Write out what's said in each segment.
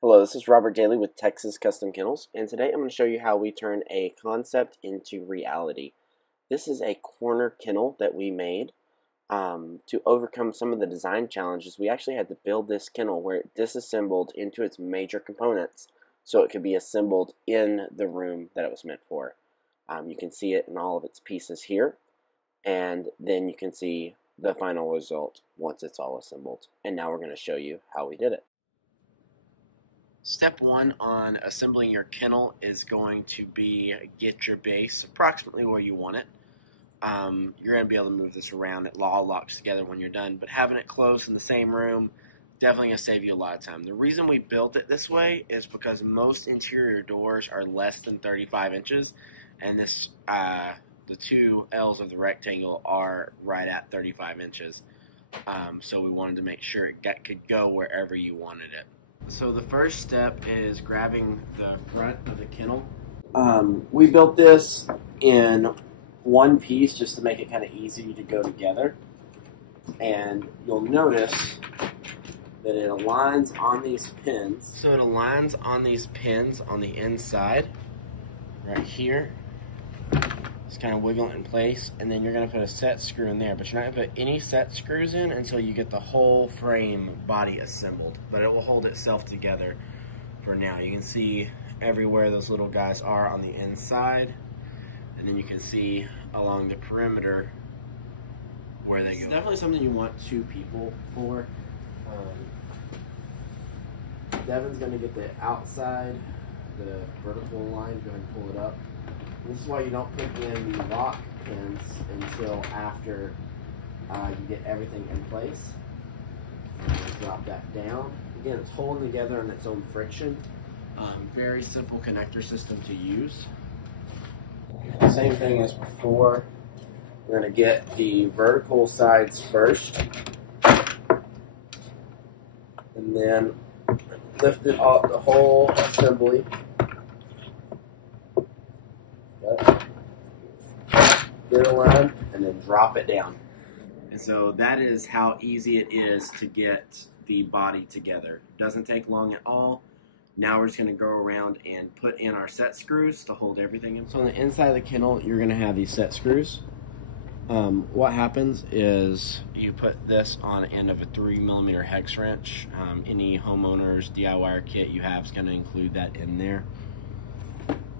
Hello, this is Robert Daly with Texas Custom Kennels, and today I'm going to show you how we turn a concept into reality. This is a corner kennel that we made to overcome some of the design challenges. We actually had to build this kennel where it disassembled into its major components so it could be assembled in the room that it was meant for. You can see it in all of its pieces here, and then you can see the final result once it's all assembled. And now we're going to show you how we did it. Step one on assembling your kennel is going to be get your base approximately where you want it. You're going to be able to move this around. It all locks together when you're done, but having it close in the same room definitely going to save you a lot of time. The reason we built it this way is because most interior doors are less than 35 inches, and this the two L's of the rectangle are right at 35 inches. So we wanted to make sure it could go wherever you wanted it. So the first step is grabbing the front of the kennel. We built this in one piece just to make it kind of easy to go together. And you'll notice that it aligns on these pins. So it aligns on these pins on the inside, right here. Just kind of wiggle it in place, and then you're going to put a set screw in there, but you're not going to put any set screws in until you get the whole frame body assembled, but it will hold itself together for now. You can see everywhere those little guys are on the inside, and then you can see along the perimeter where they go. It's definitely something you want two people for. Devin's going to get the outside, the vertical line, go ahead and pull it up. This is why you don't put in the lock pins until after you get everything in place. Drop that down. Again, it's holding together on its own friction. Very simple connector system to use. Same thing as before. We're going to get the vertical sides first, and then lift it off the whole assembly. Get it aligned, and then drop it down. And so that is how easy it is to get the body together. Doesn't take long at all. Now we're just going to go around and put in our set screws to hold everything in. So on the inside of the kennel, you're going to have these set screws. What happens is you put this on the end of a 3mm hex wrench. Any homeowner's DIY kit you have is going to include that in there.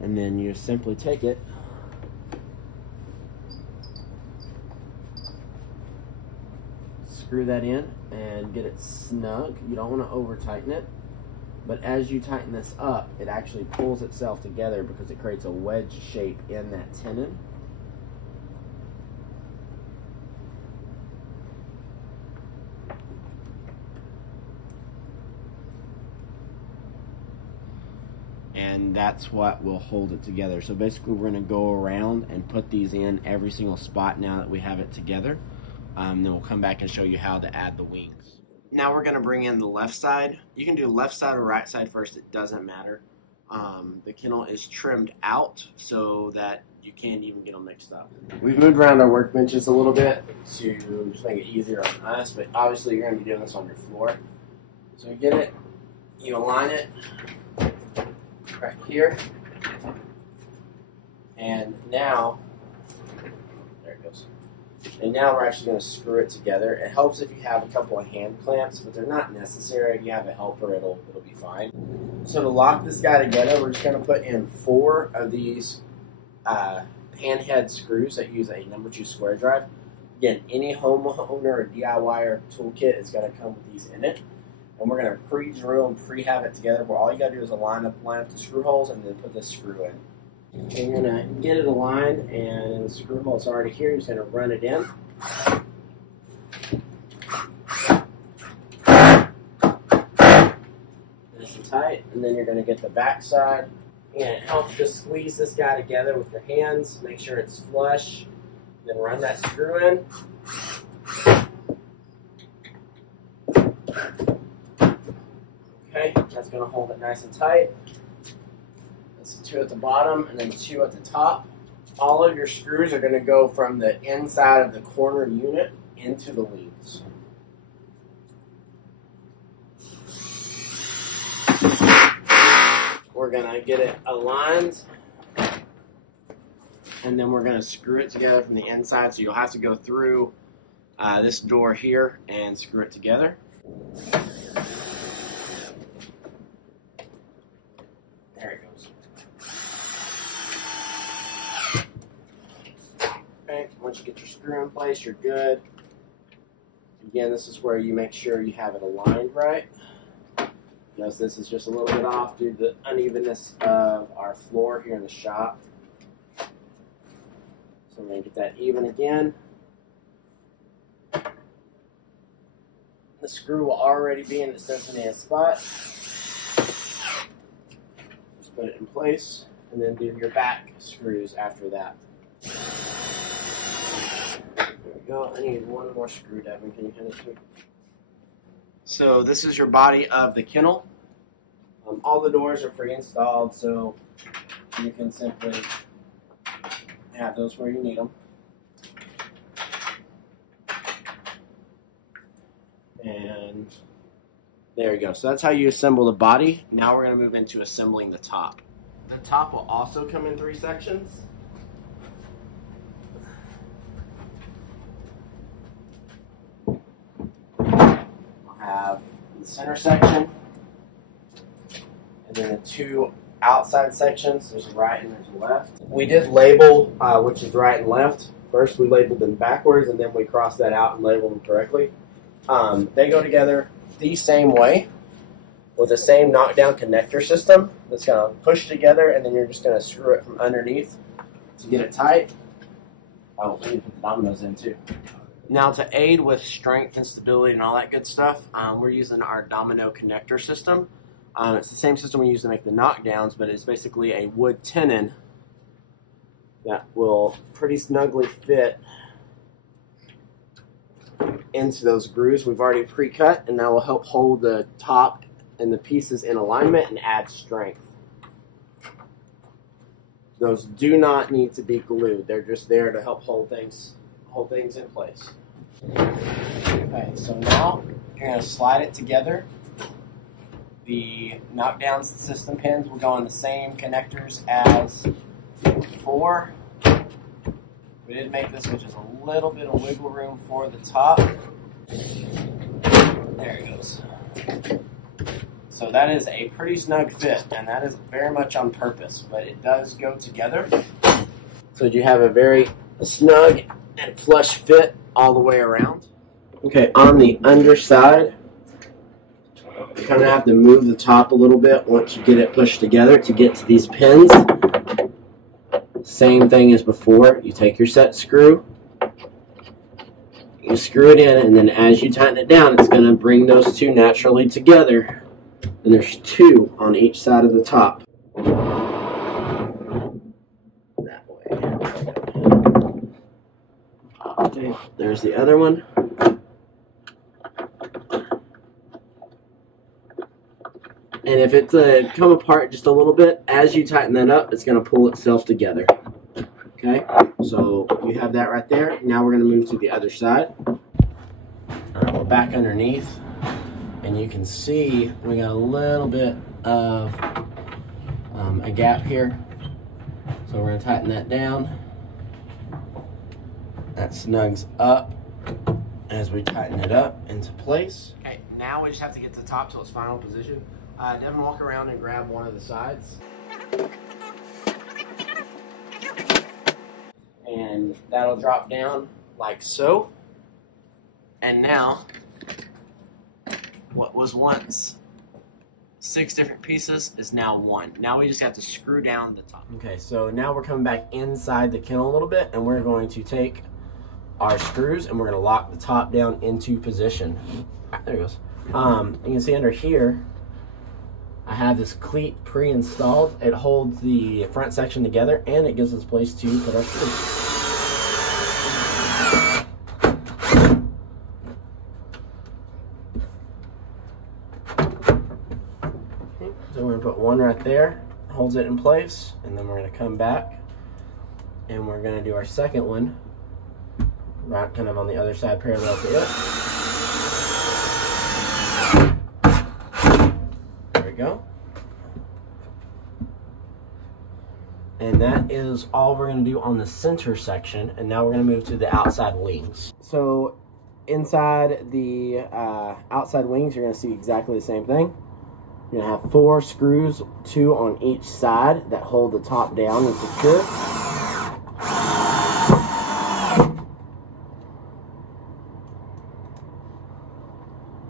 And then you simply take it, screw that in, and get it snug. You don't want to over tighten it, but as you tighten this up, it actually pulls itself together because it creates a wedge shape in that tenon. And that's what will hold it together. So basically we're going to go around and put these in every single spot now that we have it together. Then we'll come back and show you how to add the wings. Now we're going to bring in the left side. You can do left side or right side first, it doesn't matter. The kennel is trimmed out so that you can't even get them mixed up. We've moved around our workbenches a little bit to just make it easier on us, but obviously you're going to be doing this on your floor. So you get it, you align it right here, and now, there it goes. And now we're actually going to screw it together. It helps if you have a couple of hand clamps, but they're not necessary. If you have a helper, it'll be fine. So to lock this guy together, we're just going to put in 4 of these panhead screws that use a number 2 square drive. Again, any homeowner or DIYer toolkit is going to come with these in it. And we're going to pre-drill and pre-have it together where all you got to do is line up the screw holes and then put this screw in. And you're going to get it aligned, and the screw hole is already here. You're just going to run it in. Nice and tight. And then you're going to get the back side. And it helps to squeeze this guy together with your hands. Make sure it's flush. Then run that screw in. Okay, that's going to hold it nice and tight. That's 2 at the bottom and then 2 at the top. All of your screws are going to go from the inside of the corner unit into the leads. we're going to get it aligned, and then we're going to screw it together from the inside. So you'll have to go through this door here and screw it together. There it goes. Okay, once you get your screw in place, you're good. Again, this is where you make sure you have it aligned right. Notice this is just a little bit off due to the unevenness of our floor here in the shop. So we're going to get that even again. The screw will already be in the designated spot. Just put it in place and then do your back screws after that. There we go. I need one more screw, Devin. Can you hand it to me? So this is your body of the kennel. All the doors are pre-installed, so you can simply have those where you need them. And there you go. So that's how you assemble the body. Now we're going to move into assembling the top. The top will also come in 3 sections. Have the center section, and then the 2 outside sections. There's a right and there's a left. We did label which is right and left. First we labeled them backwards, and then we crossed that out and labeled them correctly. They go together the same way with the same knockdown connector system that's going to push together, and then you're just going to screw it from underneath to get it tight. Oh, we need to put the dominoes in too. Now, to aid with strength and stability and all that good stuff, we're using our domino connector system. It's the same system we use to make the knockdowns, but it's basically a wood tenon that will pretty snugly fit into those grooves we've already pre-cut, and that will help hold the top and the pieces in alignment and add strength. Those do not need to be glued. They're just there to help hold things in place. Okay, so now you're going to slide it together. The knockdown system pins will go on the same connectors as before. We did make this with just a little bit of wiggle room for the top. There it goes. So that is a pretty snug fit, and that is very much on purpose, but it does go together. So you have a very snug and flush fit all the way around. Okay, on the underside, you kind of have to move the top a little bit once you get it pushed together to get to these pins. Same thing as before. You take your set screw, you screw it in, and then as you tighten it down, it's going to bring those 2 naturally together. And there's 2 on each side of the top. That way. Okay, there's the other one. And if it's come apart just a little bit, as you tighten that up, it's going to pull itself together. Okay, so you have that right there. Now we're going to move to the other side. All right, we're back underneath, and you can see we got a little bit of a gap here. So we're going to tighten that down. That snugs up as we tighten it up into place. Okay, now we just have to get the top to its final position. Devin, walk around and grab one of the sides. And that'll drop down like so. And now, what was once 6 different pieces is now 1. Now we just have to screw down the top. Okay, so now we're coming back inside the kennel a little bit, and we're going to take our screws and we're going to lock the top down into position. There it goes. You can see under here, I have this cleat pre-installed. It holds the front section together, and it gives us a place to put our screws. Okay, so we're going to put one right there, holds it in place, and then we're going to come back, and we're going to do our second one, right kind of on the other side parallel to it. Go. And that is all we're going to do on the center section. And now we're going to move to the outside wings. So inside the outside wings, you're going to see exactly the same thing. You're going to have 4 screws, 2 on each side, that hold the top down and secure.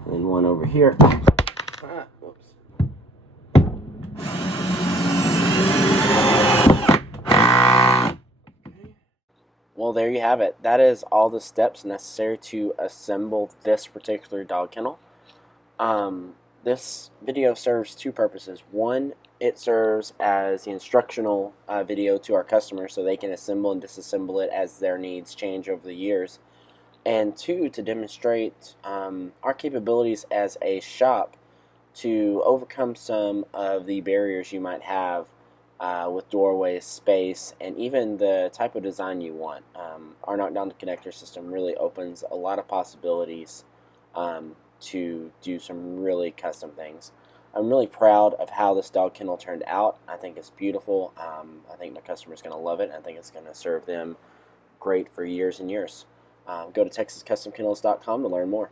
And then one over here. Whoops. Well, there you have it. That is all the steps necessary to assemble this particular dog kennel. This video serves 2 purposes. One, it serves as the instructional video to our customers so they can assemble and disassemble it as their needs change over the years. And 2, to demonstrate our capabilities as a shop to overcome some of the barriers you might have with doorways, space, and even the type of design you want. Our knockdown connector system really opens a lot of possibilities to do some really custom things. I'm really proud of how this dog kennel turned out. I think it's beautiful. I think my customer's going to love it. I think it's going to serve them great for years and years. Go to TexasCustomKennels.com to learn more.